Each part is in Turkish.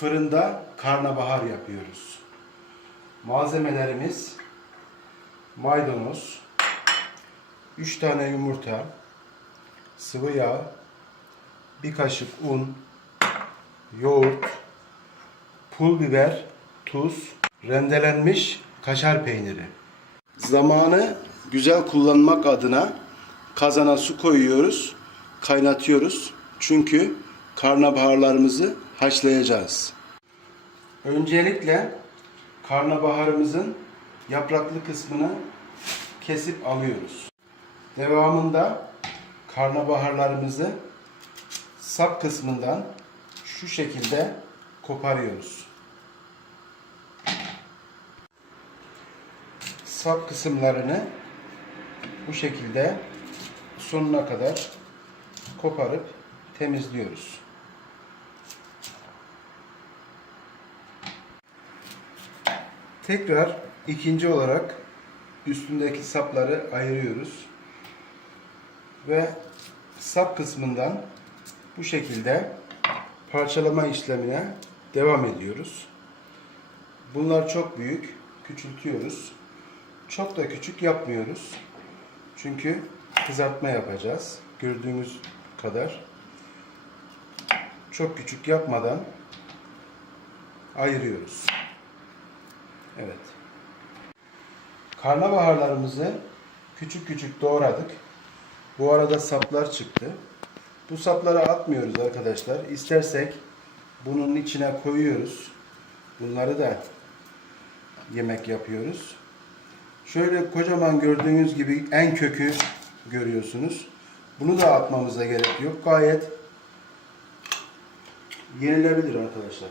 fırında karnabahar yapıyoruz. Malzemelerimiz maydanoz, 3 tane yumurta, sıvı yağ, bir kaşık un, yoğurt, pul biber, tuz, rendelenmiş kaşar peyniri. Zamanı güzel kullanmak adına kazana su koyuyoruz, kaynatıyoruz. Çünkü karnabaharlarımızı haşlayacağız. Öncelikle karnabaharımızın yapraklı kısmını kesip alıyoruz. Devamında karnabaharlarımızı sap kısmından şu şekilde koparıyoruz. Sap kısımlarını bu şekilde sonuna kadar koparıp temizliyoruz. Tekrar ikinci olarak üstündeki sapları ayırıyoruz. Ve sap kısmından bu şekilde parçalama işlemine devam ediyoruz. Bunlar çok büyük, küçültüyoruz. Çok da küçük yapmıyoruz. Çünkü kızartma yapacağız. Gördüğünüz kadar. Çok küçük yapmadan ayırıyoruz. Evet. Karnabaharlarımızı küçük küçük doğradık. Bu arada saplar çıktı. Bu sapları atmıyoruz arkadaşlar. İstersek bunun içine koyuyoruz. Bunları da yemek yapıyoruz. Şöyle kocaman gördüğünüz gibi en kökü görüyorsunuz. Bunu da atmamıza gerek yok. Gayet yenilebilir arkadaşlar.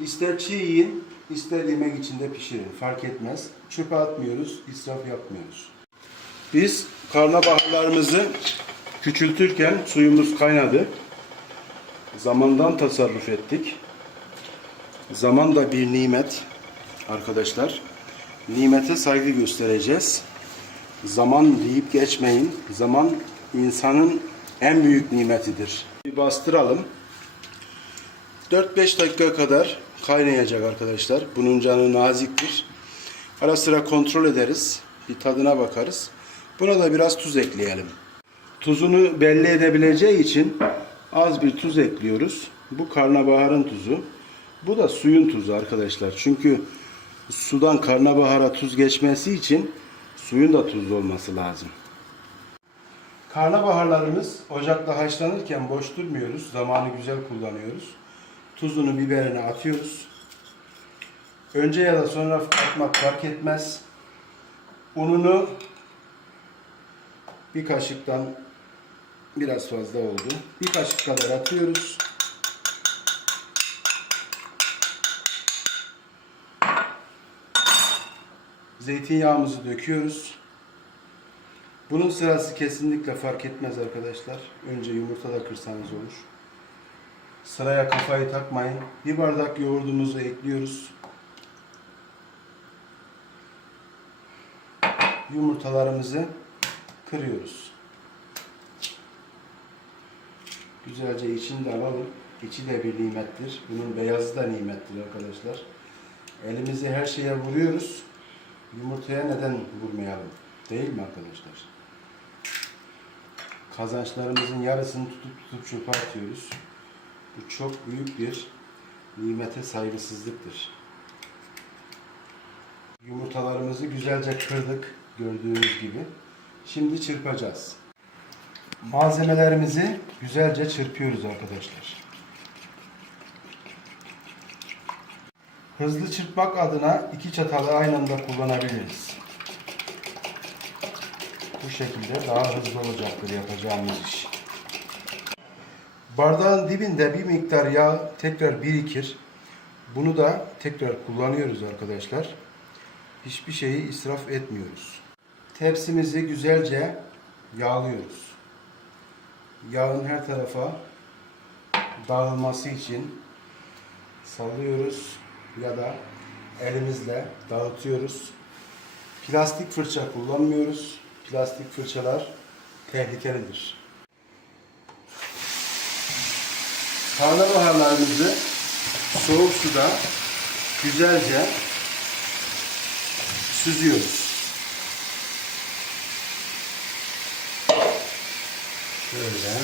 İster çiğ yiyin, ister yemek içinde pişirin. Fark etmez. Çöpe atmıyoruz, israf yapmıyoruz. Biz karnabaharlarımızı küçültürken suyumuz kaynadı. Zamandan tasarruf ettik. Zaman da bir nimet arkadaşlar. Nimete saygı göstereceğiz. Zaman deyip geçmeyin. Zaman insanın en büyük nimetidir. Bir bastıralım. 4-5 dakika kadar kaynayacak arkadaşlar. Bunun canı naziktir. Ara sıra kontrol ederiz. Bir tadına bakarız. Buna da biraz tuz ekleyelim. Tuzunu belli edebileceği için az bir tuz ekliyoruz. Bu karnabaharın tuzu. Bu da suyun tuzu arkadaşlar. Çünkü sudan karnabahara tuz geçmesi için suyun da tuzlu olması lazım. Karnabaharlarımız ocakta haşlanırken boş durmuyoruz. Zamanı güzel kullanıyoruz. Tuzunu, biberini atıyoruz. Önce ya da sonra atmak fark etmez. Ununu bir kaşıktan biraz fazla oldu. Bir kaşık kadar atıyoruz. Zeytinyağımızı döküyoruz. Bunun sırası kesinlikle fark etmez arkadaşlar. Önce yumurta da kırsanız olur. Sıraya kafayı takmayın. Bir bardak yoğurdumuzu ekliyoruz. Yumurtalarımızı kırıyoruz. Güzelce içini de alalım. İçi de bir nimettir. Bunun beyazı da nimettir arkadaşlar. Elimizi her şeye vuruyoruz. Yumurtaya neden vurmayalım? Değil mi arkadaşlar? Kazançlarımızın yarısını tutup tutup çöpe atıyoruz. Bu çok büyük bir nimete saygısızlıktır. Yumurtalarımızı güzelce kırdık gördüğünüz gibi. Şimdi çırpacağız. Malzemelerimizi güzelce çırpıyoruz arkadaşlar. Hızlı çırpmak adına iki çatalı aynı anda kullanabiliriz. Bu şekilde daha hızlı olacaktır yapacağımız iş. Bardağın dibinde bir miktar yağ tekrar birikir. Bunu da tekrar kullanıyoruz arkadaşlar. Hiçbir şeyi israf etmiyoruz. Tepsimizi güzelce yağlıyoruz. Yağın her tarafa dağılması için sallıyoruz ya da elimizle dağıtıyoruz. Plastik fırça kullanmıyoruz. Plastik fırçalar tehlikelidir. Karnabaharlarımızı soğuk suda güzelce süzüyoruz. Şöyle.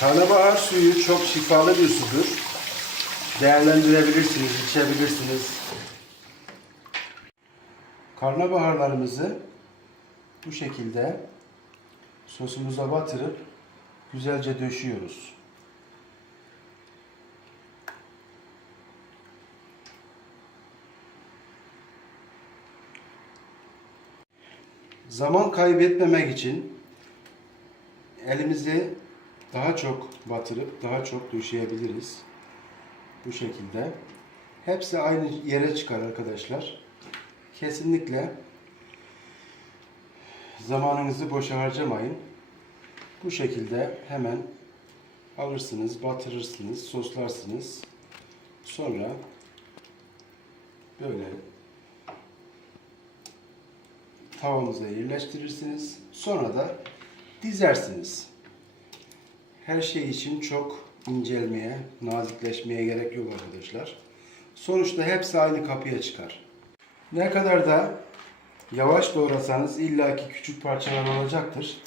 Karnabahar suyu çok şifalı bir sudur. Değerlendirebilirsiniz, içebilirsiniz. Karnabaharlarımızı bu şekilde sosumuza batırıp güzelce döşüyoruz. Zaman kaybetmemek için elimizi daha çok batırıp daha çok döşeyebiliriz. Bu şekilde. Hepsi aynı yere çıkar arkadaşlar. Kesinlikle zamanınızı boşa harcamayın. Bu şekilde hemen alırsınız, batırırsınız, soslarsınız. Sonra böyle tavamıza yerleştirirsiniz. Sonra da dizersiniz. Her şey için çok incelmeye, nazikleşmeye gerek yok arkadaşlar. Sonuçta hepsi aynı kapıya çıkar. Ne kadar da yavaş doğrasanız illaki küçük parçalar olacaktır.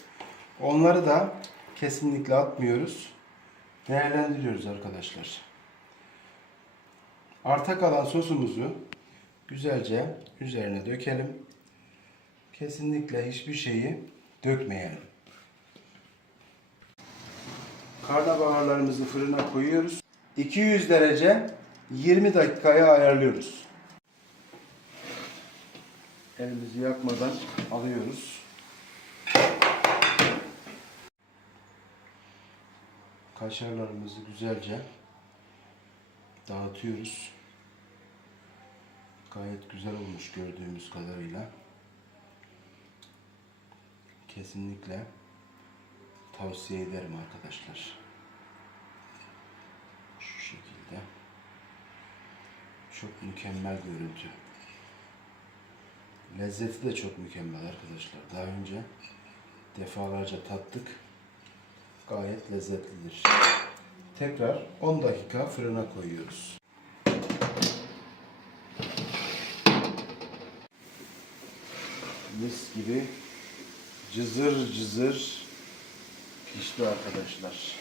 Onları da kesinlikle atmıyoruz. Değerlendiriyoruz arkadaşlar. Arta kalan sosumuzu güzelce üzerine dökelim. Kesinlikle hiçbir şeyi dökmeyelim. Karnabaharlarımızı fırına koyuyoruz. 200 derece 20 dakikaya ayarlıyoruz. Elimizi yakmadan alıyoruz. Kaşarlarımızı güzelce dağıtıyoruz. Gayet güzel olmuş gördüğümüz kadarıyla. Kesinlikle tavsiye ederim arkadaşlar. Şu şekilde. Çok mükemmel görüntü. Lezzeti de çok mükemmel arkadaşlar. Daha önce defalarca tattık. Gayet lezzetlidir. Tekrar 10 dakika fırına koyuyoruz. Mis gibi cızır cızır pişti arkadaşlar.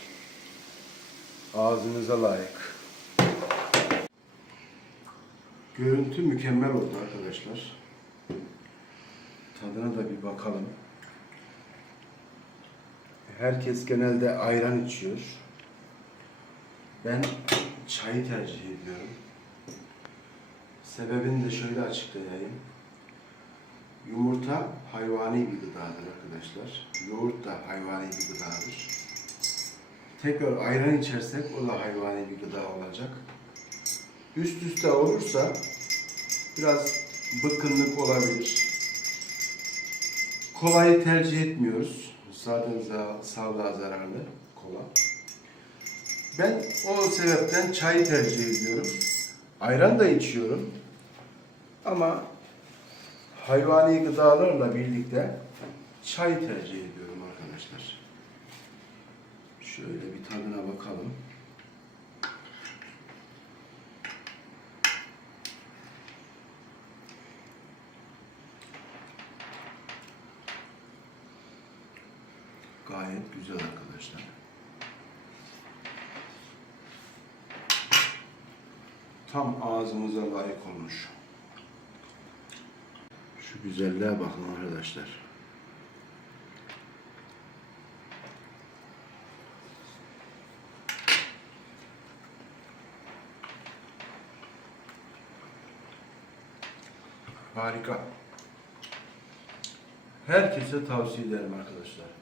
Ağzınıza layık. Görüntü mükemmel oldu arkadaşlar. Tadına da bir bakalım. Herkes genelde ayran içiyor. Ben çayı tercih ediyorum. Sebebini de şöyle açıklayayım. Yumurta hayvani bir gıdadır arkadaşlar. Yoğurt da hayvani bir gıdadır. Tekrar ayran içersek o da hayvani bir gıda olacak. Üst üste olursa biraz bıkkınlık olabilir. Kolayı tercih etmiyoruz. Zaten za- sağlığa zararlı kola. Ben o sebepten çayı tercih ediyorum. Ayran da içiyorum. Ama hayvani gıdalarla birlikte çay tercih ediyorum arkadaşlar. Şöyle bir tadına bakalım. Gayet güzel arkadaşlar. Tam ağzımıza layık olmuş. Şu güzelliğe bakın arkadaşlar. Harika. Herkese tavsiye ederim arkadaşlar.